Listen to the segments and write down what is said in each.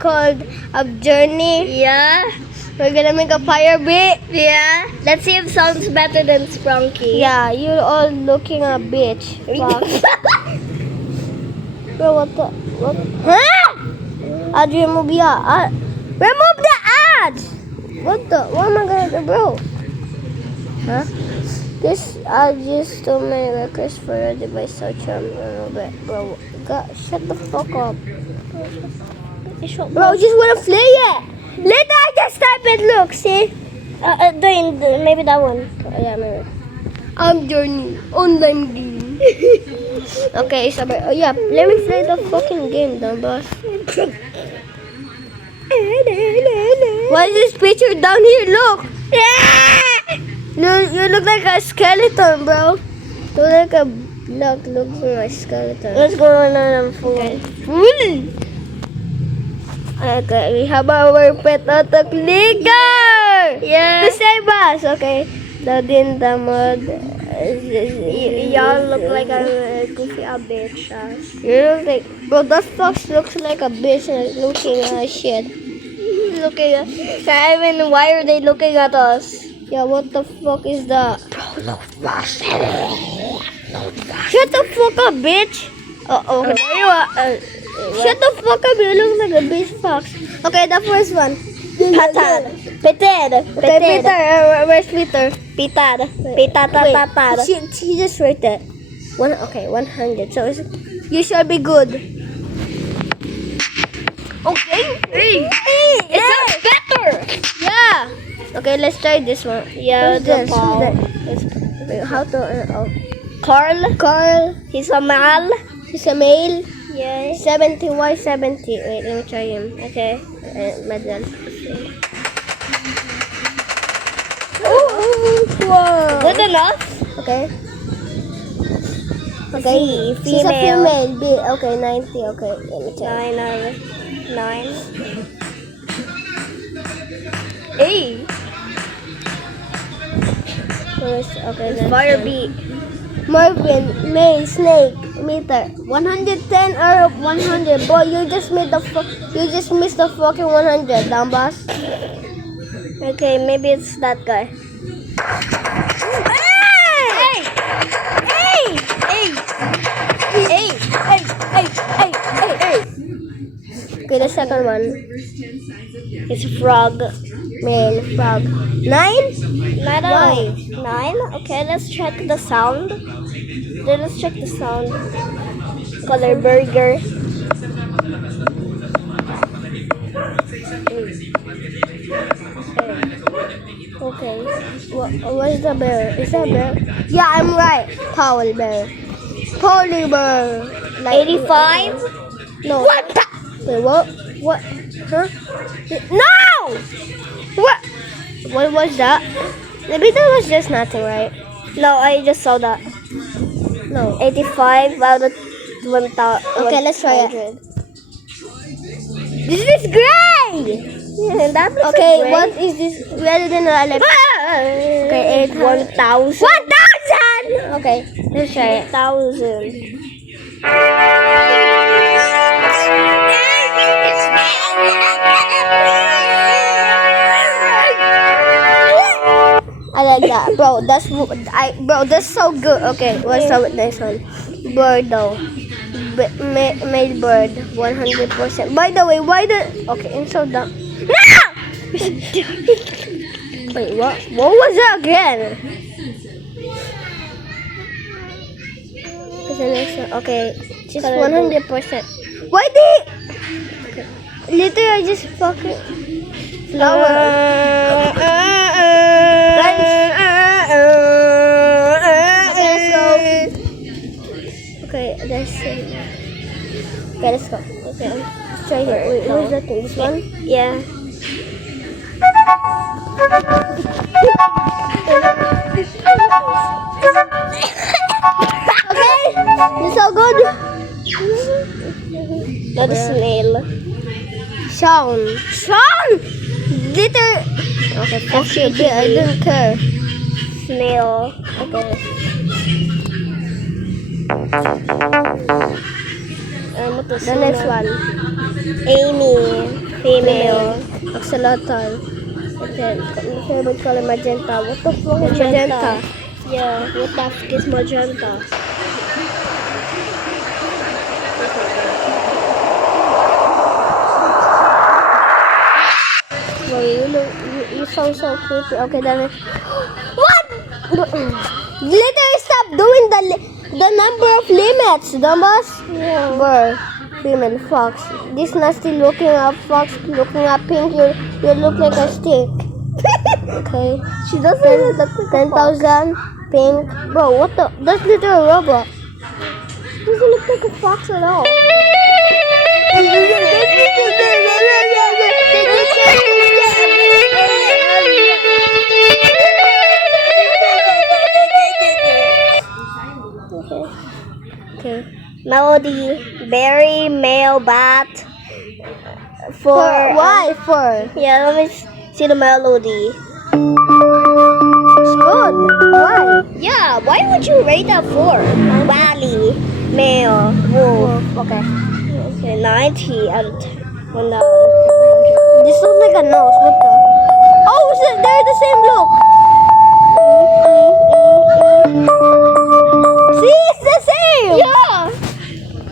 called a journey. Yeah. We're gonna make a fire bit. Yeah. Let's see if it sounds better than Sprunky. Yeah, you're all looking a bitch. Fox. Bro, what the? What? Huh? Ad, remove ya. Remove the ads! What the? What am I gonna do, bro? Huh? This ad just too many records for your device, so remove it. Bro, God, shut the fuck up. Bro, just wanna play it. Later I just type it, look, see? Maybe that one. Yeah, maybe. I'm Journey. Online game. Okay, so, oh yeah, let me play the fucking game, then, boss. What is this picture down here? Look! You look like a skeleton, bro. You look like a block. Look like a skeleton. Let's go on a full. Okay, we have our pet auto clicker! Yeah. To save us, okay. Loading the mod. Y'all look like a goofy bitch. You look like, bro, that fox looks like a bitch and looking at shit. Looking at, Simon, why are they looking at us? Yeah, what the fuck is that? Bro, Shut the fuck up, bitch! oh, there you are. Shut the fuck up, you look like a bitch fox. Okay, the first one. Patad. Peter. Okay, Peter, where's Peter? Peter. Wait, she just rated. 100. So you should be good. Okay. Hey. It sounds better. Yeah. Okay, let's try this one. Yeah, Who's the this? Paul. Wait, how to? Carl. He's a male. He's a male. Yeah. 70. Why 70? Wait, let me try him. Okay. Medal. Whoa. Good enough. Okay. See, She's a female. female. Okay, 90. Okay, let me try. 9. Hey. Okay, Fire beat. Marvin, May, Snake, Meter, 110 out of 100. Boy, you just missed the fucking 100, dumb boss. Okay, maybe it's that guy. Hey! Okay, the second one, It's a frog. male frog. 9? 9 Why? 9? Okay, let's check the sound. Let's check the sound. Color burger. Okay. What's the bear? Is that bear? Yeah, I'm right. Polar bear. Polar bear. Like, 85? No. What the? Wait, what? What? Huh? No! What? What was that? Maybe that was just nothing, right? No, I just saw that. No. 85 out of 1,000. Okay, let's try it. 100. This is gray! Yeah, that looks Okay, great. what is this? Rather than Okay, 1,000. 1,000! Okay, let's try it. 1,000. I like that, bro. That's so good. Okay, what's the next one? Bird though, male bird, 100%. By the way, why the? Okay, and so down. No! Wait, what? What was that again? What's the next one? Okay, just 100%. Why they? Okay. Later, I just fucking flower. Okay, let's see. Okay, let's go. Okay, let's try here. Wait, where's that thing? This one? Yeah. Okay, it's so good. Not a snail. Sean. Glitter. Okay, fuck you. I don't care. Snail. Okay. What was The next one. Amy. Female. Axolotl. Okay. Favorite color magenta. What the fuck is Magenta. magenta? Yeah, what the fuck is magenta? Well, you sound so creepy. Okay, then. What? Literally stop doing the number of limits, dumbass. Yeah. Bird, female, fox. This nasty looking up fox, looking up pink. You look like a stick. Okay. She doesn't even look like a fox. 10,000 pink. Bro, what the? That's literally a robot. Doesn't look like a fox at all. Okay. Melody, berry, male, bat. For why? For Yeah, let me see the melody. it's good. Why? Yeah, why would you rate that 4? Valley, male, wolf. Okay. Okay, 90 out of 10. 1,000. This looks like a nose. What the? Oh, shit, they're the same look. See, it's the same. Yeah.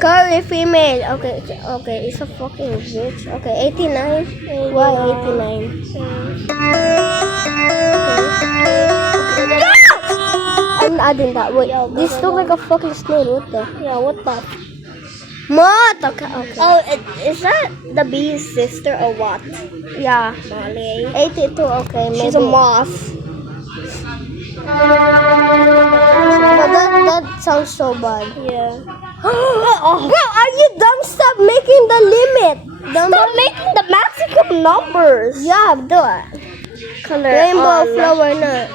Curry female. Okay, okay, it's a fucking bitch. Okay, 89. Why 89? I'm adding that. Wait, this looks like a fucking snail. What the? Yeah, what the? What? Okay, okay. Oh, is that the bee's sister or what? Yeah. Molly. 82. Okay, maybe. She's a moth. But that sounds so bad. Yeah. Bro, are you dumb? Stop making the limit. Stop making the maximum numbers. Yeah, do it. Color Rainbow on. flower, no.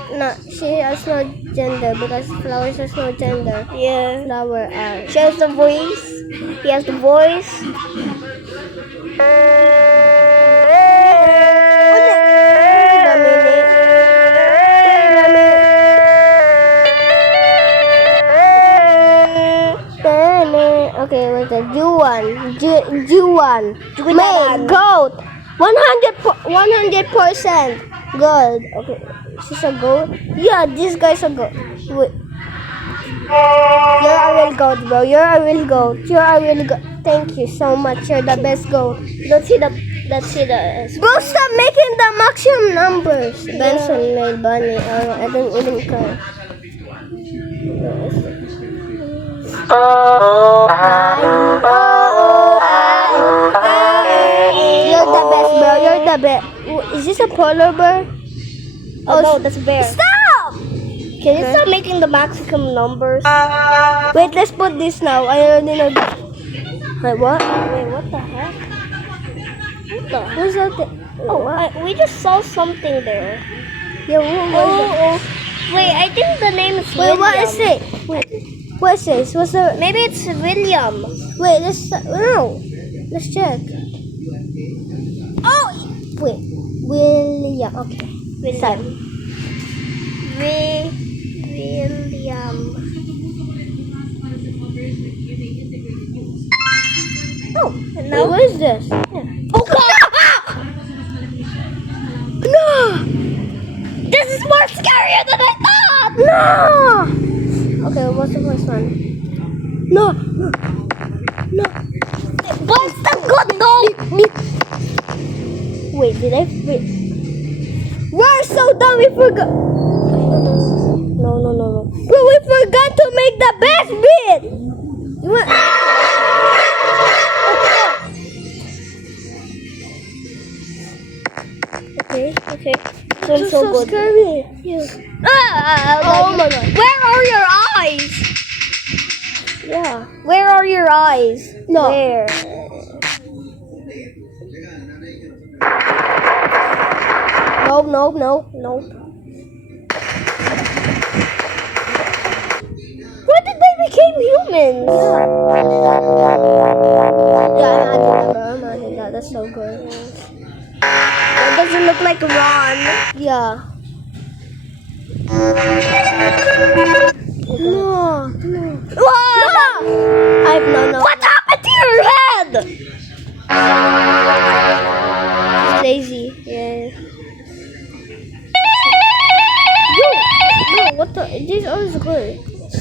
She has no gender because flowers has no gender. Yeah. Flower are. She has the voice. He has the voice. Okay, wait a Juan. Juan. May goat. 100% gold. Okay, she's a goat. Yeah, this guy's a goat. Wait. You're a real goat, bro. You're a real goat. You're a real goat. Thank you so much. You're the best goat. Let's see the. Bro, stop making the maximum numbers. Benson made bunny. I don't even care. You're the best, bro. You're the best. Is this a polar bear? Oh no, that's a bear. Stop! Can you stop making the maximum numbers? Wait, let's put this now. I already know. Wait, what? Wait, what the heck? What the? What's that? Oh, we just saw something there. Yeah, what was Oh, wait, I think the name is that? Wait, William. what is it? Wait, what is this? What's the? Maybe it's William. Wait, let's no. Let's check. Oh, wait, William. Okay, William. William. Oh, and wait, now what is this? Oh God! No, This is more scarier than I thought. no. Okay, what's the first one? No, no. What's the good though? Wait, did I? Wait. We're so dumb. We forgot. No. Bro, we forgot to make the best bit. You want? Okay. This So is so good. scary. Oh my God. Where are your eyes? Yeah. Where are your eyes? No. Where? Nope. Where did they become humans? Yeah, I'm adding that. That's so good. That doesn't look like Ron. Yeah. No. What? No. What happened to your head?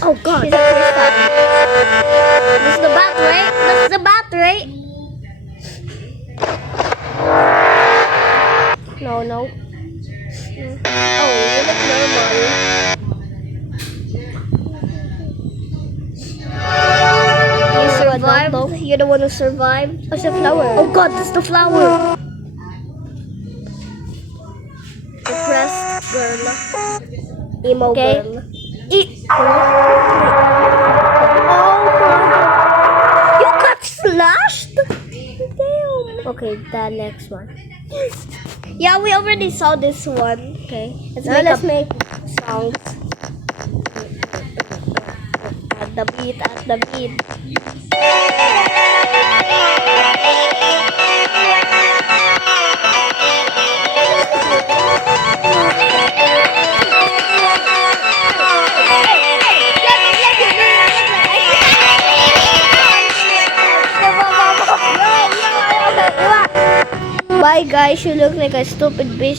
Oh God. She's a crystal. That's the bat, right? That's the bat, right? No, no. Oh, you look normal. You survived. no. You're the one who survived. It's a flower. Oh God, that's the flower. Depressed girl. Emo Okay. girl. Oh my. You got slashed? Damn. Okay, the next one. Yeah, we already saw this one. Okay. Now let's make songs. At the beat, at the beat. Bye guys, you look like a stupid bitch.